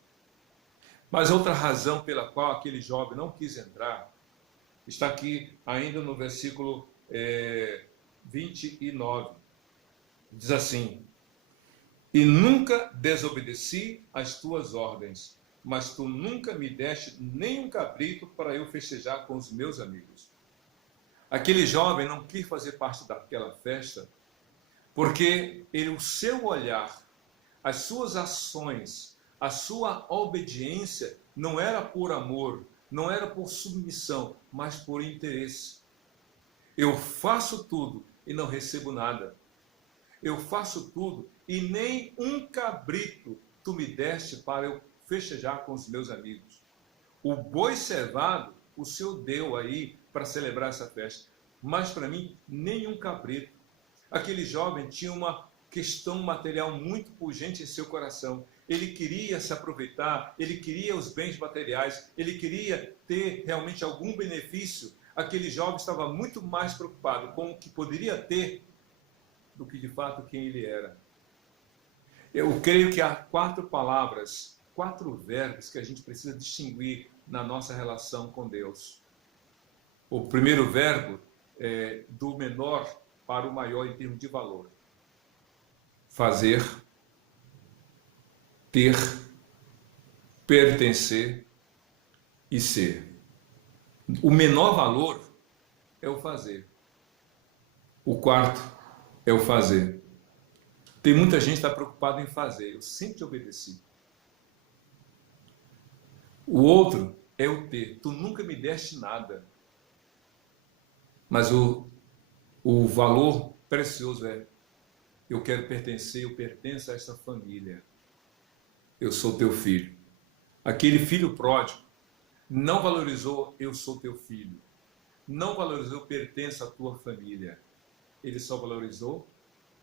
Mas outra razão pela qual aquele jovem não quis entrar, está aqui ainda no versículo 29, diz assim: e nunca desobedeci às tuas ordens, mas tu nunca me deste nem um cabrito para eu festejar com os meus amigos. Aquele jovem não quis fazer parte daquela festa, porque o seu olhar, as suas ações, a sua obediência não era por amor, não era por submissão, mas por interesse. Eu faço tudo e não recebo nada. Eu faço tudo e nem um cabrito tu me deste para eu festejar com os meus amigos. O boi cevado, o Senhor deu aí para celebrar essa festa. Mas para mim, nenhum cabrito. Aquele jovem tinha uma questão material muito pungente em seu coração. Ele queria se aproveitar, ele queria os bens materiais, ele queria ter realmente algum benefício. Aquele jovem estava muito mais preocupado com o que poderia ter do que de fato quem ele era. Eu creio que há 4 palavras, 4 verbos que a gente precisa distinguir na nossa relação com Deus. O primeiro verbo é do menor para o maior em termos de valor. Fazer, ter, pertencer e ser. O menor valor é o fazer. O quarto é o fazer. Tem muita gente que está preocupada em fazer. Eu sempre te obedeci. O outro é o ter. Tu nunca me deste nada. Mas o valor precioso é: eu quero pertencer, eu pertenço a esta família. Eu sou teu filho. Aquele filho pródigo não valorizou: eu sou teu filho. Não valorizou: eu pertenço à tua família. Ele só valorizou: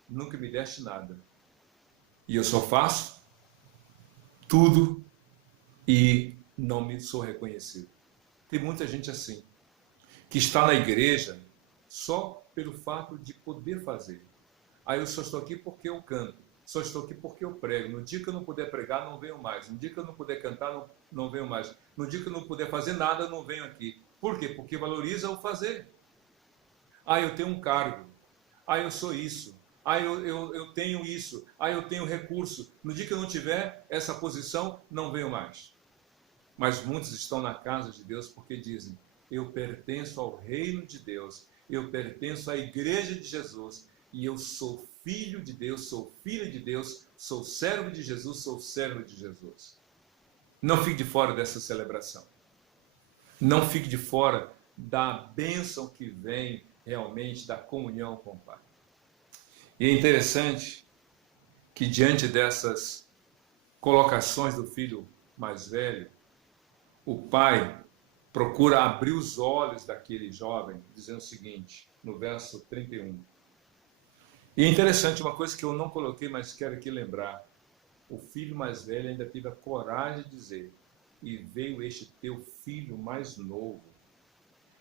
nunca me deste nada. E eu só faço tudo e não me sou reconhecido. Tem muita gente assim, que está na igreja só pelo fato de poder fazer. Aí eu só estou aqui porque eu canto, só estou aqui porque eu prego. No dia que eu não puder pregar, não venho mais. No dia que eu não puder cantar, não venho mais. No dia que eu não puder fazer nada, não venho aqui. Por quê? Porque valoriza o fazer. Ah, eu tenho um cargo. Ah, eu sou isso. Ah, eu tenho isso. Ah, eu tenho recurso. No dia que eu não tiver essa posição, não venho mais. Mas muitos estão na casa de Deus porque dizem: eu pertenço ao reino de Deus, eu pertenço à igreja de Jesus, e eu sou filho de Deus, sou filha de Deus, sou servo de Jesus, sou servo de Jesus. Não fique de fora dessa celebração. Não fique de fora da bênção que vem realmente da comunhão com o Pai. E é interessante que diante dessas colocações do filho mais velho, o pai procura abrir os olhos daquele jovem, dizendo o seguinte, no verso 31. E é interessante, uma coisa que eu não coloquei, mas quero aqui lembrar. O filho mais velho ainda teve a coragem de dizer: e veio este teu filho mais novo,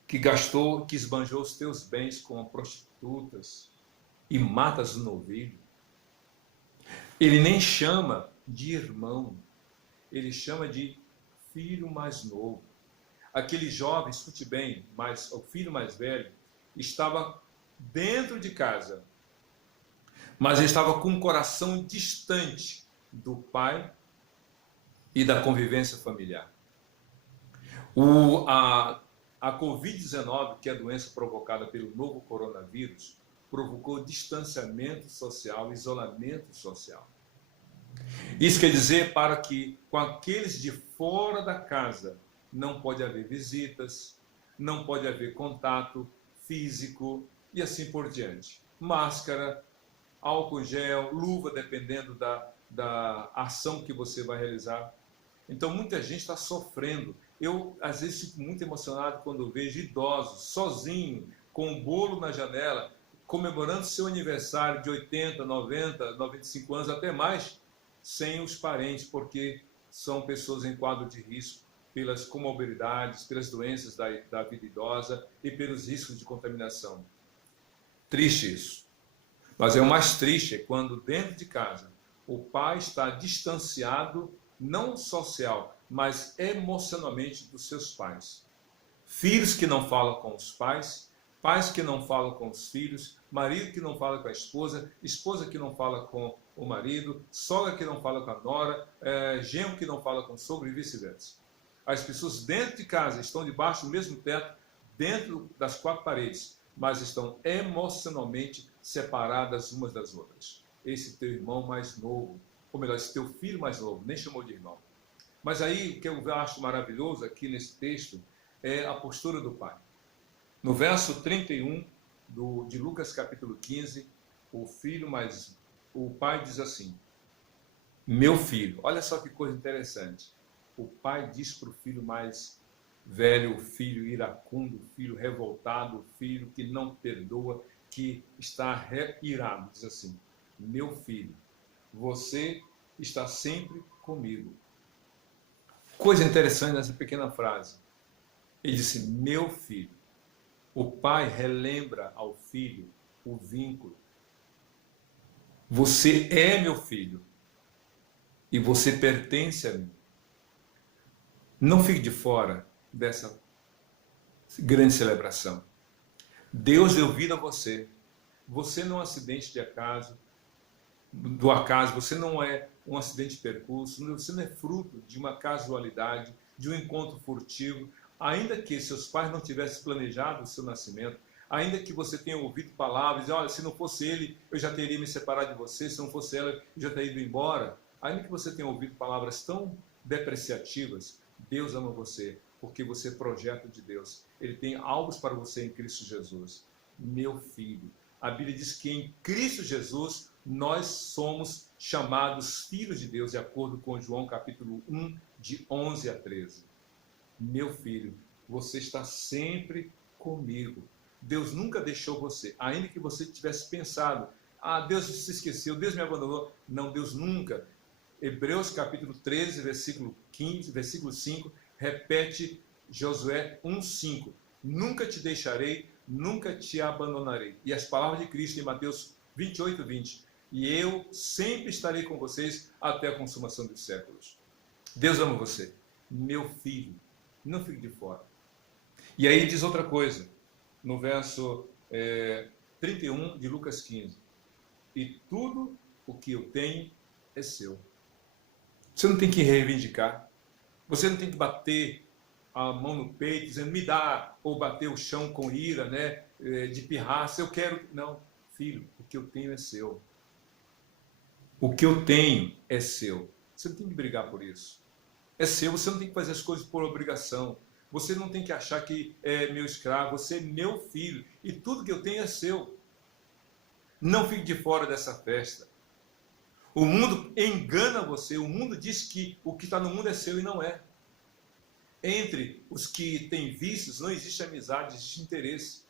que gastou, que esbanjou os teus bens com prostitutas e matas o novilho. Ele nem chama de irmão, ele chama de filho mais novo. Aquele jovem, escute bem, mas o filho mais velho estava dentro de casa, mas ele estava com um coração distante do pai e da convivência familiar. A Covid-19, que é a doença provocada pelo novo coronavírus, provocou distanciamento social, isolamento social. Isso quer dizer para que com aqueles de fora da casa não pode haver visitas, não pode haver contato físico e assim por diante. Máscara, álcool gel, luva, dependendo da ação que você vai realizar. Então muita gente está sofrendo. Eu às vezes fico muito emocionado quando vejo idosos sozinhos, com um bolo na janela, comemorando seu aniversário de 80, 90, 95 anos, até mais, sem os parentes, porque são pessoas em quadro de risco pelas comorbidades, pelas doenças da vida idosa e pelos riscos de contaminação. Triste isso. Mas o mais triste é quando dentro de casa o pai está distanciado, não social, mas emocionalmente dos seus pais. Filhos que não falam com os pais, pais que não falam com os filhos, marido que não fala com a esposa, esposa que não fala com o marido, sogra que não fala com a nora, genro que não fala com o sogro e vice-versa. As pessoas dentro de casa estão debaixo do mesmo teto, dentro das 4 paredes, mas estão emocionalmente separadas umas das outras. Esse teu irmão mais novo, ou melhor, esse teu filho mais novo, nem chamou de irmão. Mas aí o que eu acho maravilhoso aqui nesse texto é a postura do pai. No verso 31 de Lucas capítulo 15, o pai diz assim: meu filho, olha só que coisa interessante. o pai diz para o filho mais velho, o filho iracundo, o filho revoltado, o filho que não perdoa, que está irado, diz assim: meu filho, você está sempre comigo. Coisa interessante nessa pequena frase. Ele disse: meu filho. O pai relembra ao filho o vínculo. Você é meu filho e você pertence a mim. Não fique de fora dessa grande celebração. Deus deu vida a você. Você não é um acidente de acaso, do acaso, você não é um acidente de percurso, você não é fruto de uma casualidade, de um encontro furtivo. Ainda que seus pais não tivessem planejado o seu nascimento, ainda que você tenha ouvido palavras, olha, se não fosse ele, eu já teria me separado de você, se não fosse ela, eu já teria ido embora. Ainda que você tenha ouvido palavras tão depreciativas, Deus ama você, porque você é projeto de Deus. Ele tem algo para você em Cristo Jesus. Meu filho, a Bíblia diz que em Cristo Jesus nós somos chamados filhos de Deus, de acordo com João capítulo 1, de 11 a 13. Meu filho, você está sempre comigo. Deus nunca deixou você, ainda que você tivesse pensado: ah, Deus se esqueceu, Deus me abandonou. Não, Deus nunca. Hebreus capítulo 13, versículo 15, versículo 5, repete Josué 1:5. Nunca te deixarei, nunca te abandonarei. E as palavras de Cristo em Mateus 28:20. E eu sempre estarei com vocês até a consumação dos séculos. Deus ama você, meu filho. Não fique de fora. E aí diz outra coisa, no verso 31 de Lucas 15. E tudo o que eu tenho é seu. Você não tem que reivindicar. Você não tem que bater a mão no peito, dizendo, me dá, ou bater o chão com ira, né, de pirraça, eu quero. Não, filho, o que eu tenho é seu. O que eu tenho é seu. Você não tem que brigar por isso. É seu, você não tem que fazer as coisas por obrigação. Você não tem que achar que é meu escravo, você é meu filho. E tudo que eu tenho é seu. Não fique de fora dessa festa. O mundo engana você, o mundo diz que o que está no mundo é seu e não é. Entre os que têm vícios não existe amizade, existe interesse.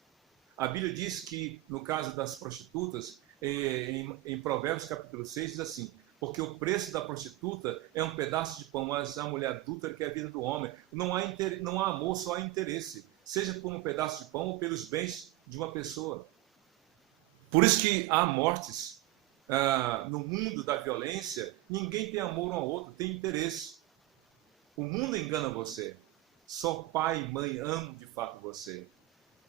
A Bíblia diz que, no caso das prostitutas, em Provérbios capítulo 6, diz assim: porque o preço da prostituta é um pedaço de pão, mas a mulher adúltera quer a vida do homem. Não há amor, só há interesse. Seja por um pedaço de pão ou pelos bens de uma pessoa. Por isso que há mortes no mundo da violência. Ninguém tem amor um ao outro, tem interesse. O mundo engana você. Só pai e mãe amam de fato você.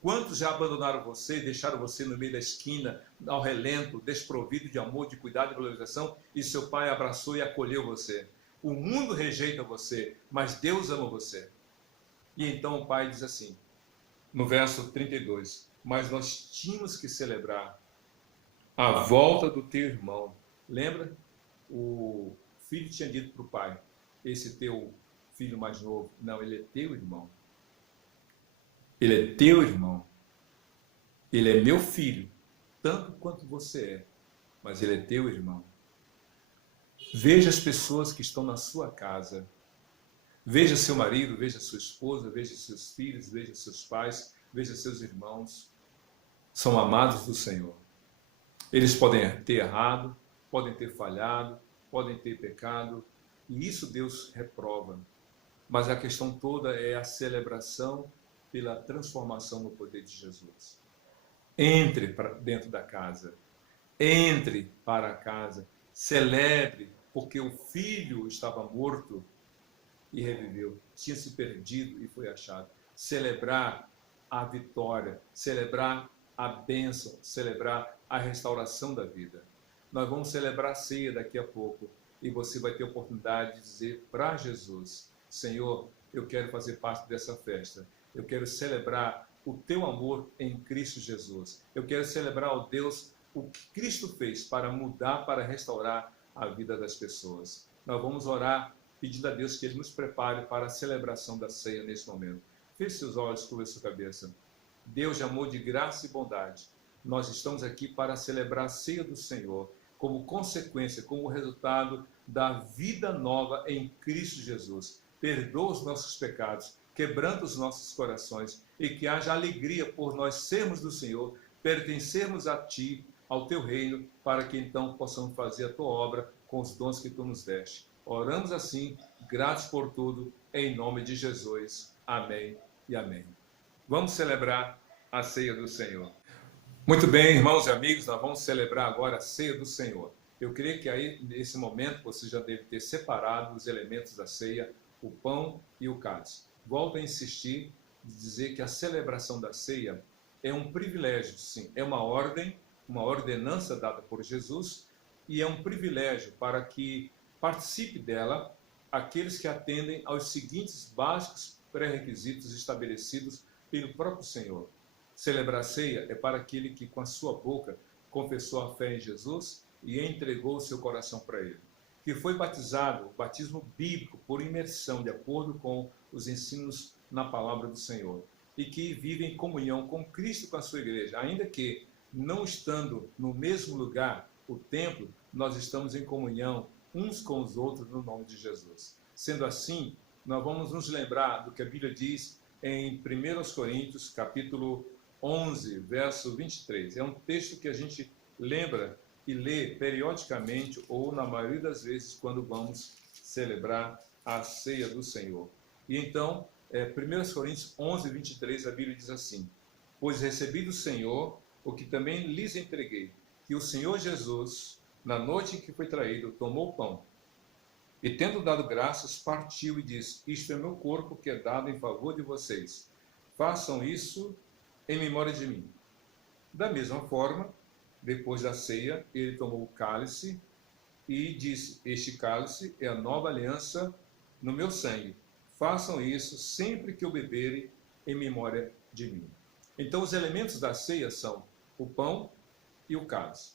Quantos já abandonaram você, deixaram você no meio da esquina, ao relento, desprovido de amor, de cuidado e valorização, e seu pai abraçou e acolheu você? O mundo rejeita você, mas Deus ama você. E então o pai diz assim, no verso 32, mas nós tínhamos que celebrar a volta do teu irmão. Lembra? O filho tinha dito para o pai, esse teu filho mais novo, não, ele é teu irmão. Ele é teu irmão. Ele é meu filho, tanto quanto você é, mas ele é teu irmão. Veja as pessoas que estão na sua casa. Veja seu marido, veja sua esposa, veja seus filhos, veja seus pais, veja seus irmãos. São amados do Senhor. Eles podem ter errado, podem ter falhado, podem ter pecado, e isso Deus reprova. Mas a questão toda é a celebração pela transformação no poder de Jesus. Entre para dentro da casa, entre para a casa, celebre, porque o filho estava morto e reviveu, tinha se perdido e foi achado. Celebrar a vitória, celebrar a bênção, celebrar a restauração da vida. Nós vamos celebrar a ceia daqui a pouco e você vai ter a oportunidade de dizer para Jesus, Senhor, eu quero fazer parte dessa festa. Eu quero celebrar o teu amor em Cristo Jesus. Eu quero celebrar, ó Deus, o que Cristo fez para mudar, para restaurar a vida das pessoas. Nós vamos orar pedindo a Deus que Ele nos prepare para a celebração da ceia nesse momento. Feche seus olhos, curva sua cabeça. Deus de amor, de graça e bondade, nós estamos aqui para celebrar a ceia do Senhor como consequência, como resultado da vida nova em Cristo Jesus. perdoa os nossos pecados, quebranta os nossos corações e que haja alegria por nós sermos do Senhor, pertencermos a Ti, ao Teu reino, para que então possamos fazer a Tua obra com os dons que Tu nos deste. Oramos assim, gratos por tudo, em nome de Jesus. Amém e amém. Vamos celebrar a ceia do Senhor. Muito bem, irmãos e amigos, nós vamos celebrar agora a ceia do Senhor. Eu creio que aí, nesse momento, você já deve ter separado os elementos da ceia, o pão e o cálice. Volto a insistir de dizer que a celebração da ceia é um privilégio, sim, é uma ordem, uma ordenança dada por Jesus, e é um privilégio para que participe dela aqueles que atendem aos seguintes básicos pré-requisitos estabelecidos pelo próprio Senhor. Celebrar a ceia é para aquele que com a sua boca confessou a fé em Jesus e entregou o seu coração para Ele, que foi batizado, batismo bíblico, por imersão, de acordo com os ensinos na palavra do Senhor, e que vive em comunhão com Cristo e com a sua igreja, ainda que não estando no mesmo lugar, o templo, nós estamos em comunhão uns com os outros no nome de Jesus. Sendo assim, nós vamos nos lembrar do que a Bíblia diz em 1 Coríntios, capítulo 11, verso 23. É um texto que a gente lembra e lê periodicamente, ou na maioria das vezes, quando vamos celebrar a ceia do Senhor. E então, 1 Coríntios 11, 23, a Bíblia diz assim: pois recebi do Senhor o que também lhes entreguei, que o Senhor Jesus, na noite em que foi traído, tomou o pão, e tendo dado graças, partiu e disse: isto é meu corpo, que é dado em favor de vocês. Façam isso em memória de mim. Da mesma forma, depois da ceia, ele tomou o cálice e disse: este cálice é a nova aliança no meu sangue. Façam isso sempre que o beberem em memória de mim. Então, os elementos da ceia são o pão e o cálice.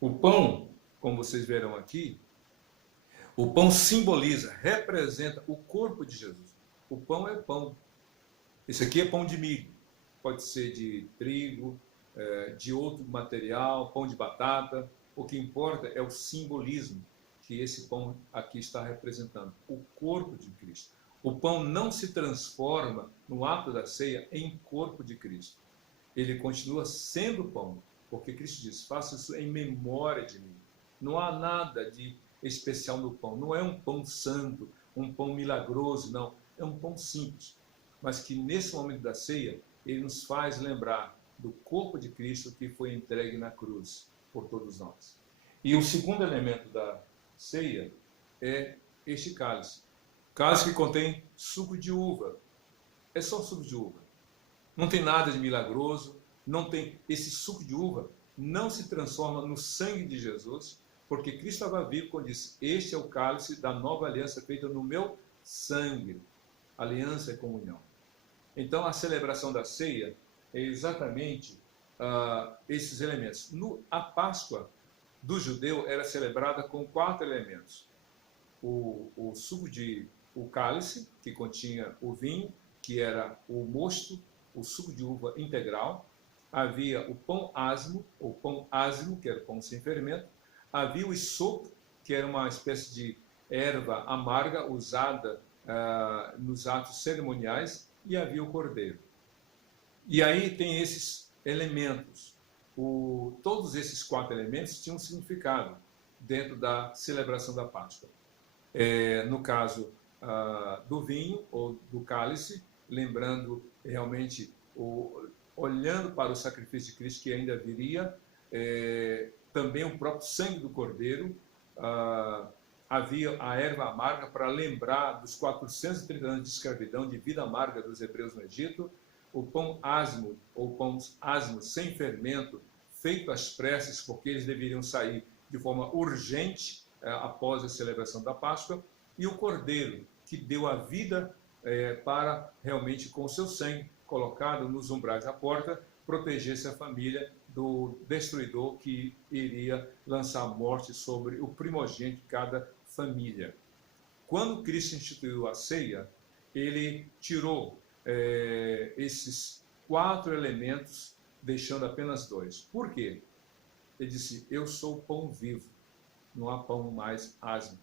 O pão, como vocês verão aqui, o pão simboliza, representa o corpo de Jesus. O pão é pão. Esse aqui é pão de milho. Pode ser de trigo, de outro material, pão de batata. O que importa é o simbolismo que esse pão aqui está representando, o corpo de Cristo. O pão não se transforma no ato da ceia em corpo de Cristo. Ele continua sendo pão, porque Cristo diz: faça isso em memória de mim. Não há nada de especial no pão. Não é um pão santo, um pão milagroso, não. É um pão simples, mas que nesse momento da ceia, ele nos faz lembrar do corpo de Cristo que foi entregue na cruz por todos nós. E o segundo elemento da ceia é este cálice. Cálice que contém suco de uva. É só suco de uva. Não tem nada de milagroso, não tem. Esse suco de uva não se transforma no sangue de Jesus, porque Cristo estava vivo quando disse: este é o cálice da nova aliança feita no meu sangue. Aliança é comunhão. Então, a celebração da ceia é exatamente esses elementos. A Páscoa do judeu era celebrada com 4 elementos. O cálice, que continha o vinho, que era o mosto, o suco de uva integral. Havia o pão asmo, ou pão ázimo, que era o pão sem fermento. Havia o isopo, que era uma espécie de erva amarga usada nos atos cerimoniais, e havia o cordeiro. E aí tem esses elementos. Todos esses 4 elementos tinham um significado dentro da celebração da Páscoa. No caso do vinho ou do cálice, lembrando realmente, olhando para o sacrifício de Cristo que ainda viria, também o próprio sangue do cordeiro. Havia a erva amarga para lembrar dos 430 anos de escravidão, de vida amarga dos hebreus no Egito. O pão asmo, ou pão asmo sem fermento, feito às pressas, porque eles deveriam sair de forma urgente após a celebração da Páscoa. E o cordeiro, que deu a vida para realmente, com o seu sangue colocado nos umbrais da porta, protegesse a família do destruidor que iria lançar a morte sobre o primogênito de cada família. Quando Cristo instituiu a ceia, ele tirou esses 4 elementos, deixando apenas 2. Por quê? Ele disse: eu sou o pão vivo, não há pão mais asmo.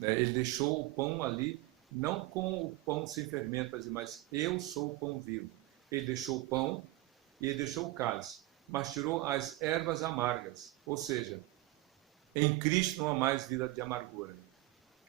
Ele deixou o pão ali não com o pão sem fermento, mas eu sou o pão vivo. Ele deixou o pão e ele deixou o cálice, mas tirou as ervas amargas, ou seja, em Cristo não há mais vida de amargura.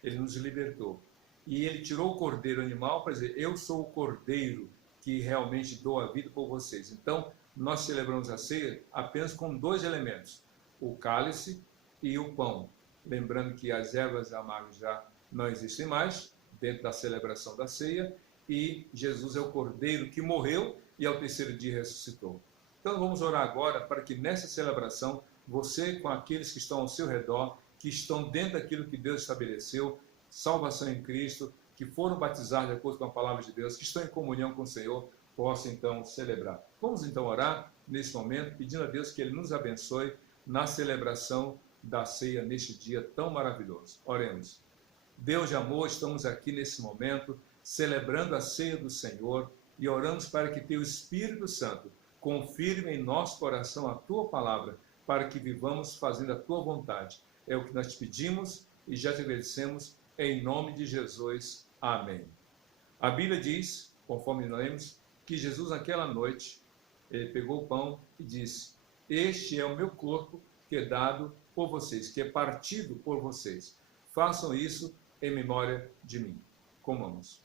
Ele nos libertou. E ele tirou o cordeiro animal para dizer, eu sou o cordeiro que realmente dou a vida por vocês. Então, nós celebramos a ceia apenas com 2 elementos, o cálice e o pão. Lembrando que as ervas amargas já não existem mais dentro da celebração da ceia, e Jesus é o cordeiro que morreu e ao 3º dia ressuscitou. Então vamos orar agora para que nessa celebração, você com aqueles que estão ao seu redor, que estão dentro daquilo que Deus estabeleceu, salvação em Cristo, que foram batizados de acordo com a palavra de Deus, que estão em comunhão com o Senhor, possam então celebrar. Vamos então orar nesse momento, pedindo a Deus que Ele nos abençoe na celebração da ceia neste dia tão maravilhoso. Oremos. Deus de amor, estamos aqui nesse momento, celebrando a ceia do Senhor e oramos para que Teu Espírito Santo confirme em nosso coração a Tua palavra, para que vivamos fazendo a Tua vontade. É o que nós te pedimos e já te agradecemos em nome de Jesus. Amém. A Bíblia diz, conforme nós lemos, que Jesus naquela noite, ele pegou o pão e disse, este é o meu corpo que é dado por vocês, que é partido por vocês. Façam isso em memória de mim. Comamos.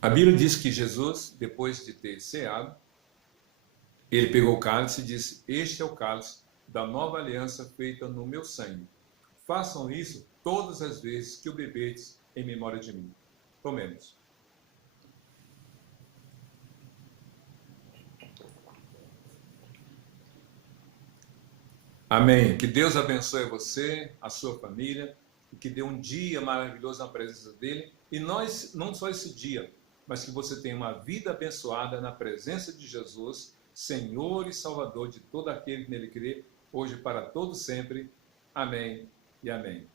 A Bíblia diz que Jesus, depois de ter ceado, ele pegou o cálice e disse, este é o cálice da nova aliança feita no meu sangue. Façam isso todas as vezes que o beberdes em memória de mim. Tomemos. Amém. Que Deus abençoe você, a sua família, e que dê um dia maravilhoso na presença dEle. E nós, não só esse dia, mas que você tenha uma vida abençoada na presença de Jesus, Senhor e Salvador de todo aquele que nele crê, hoje para todo sempre. Amém e amém.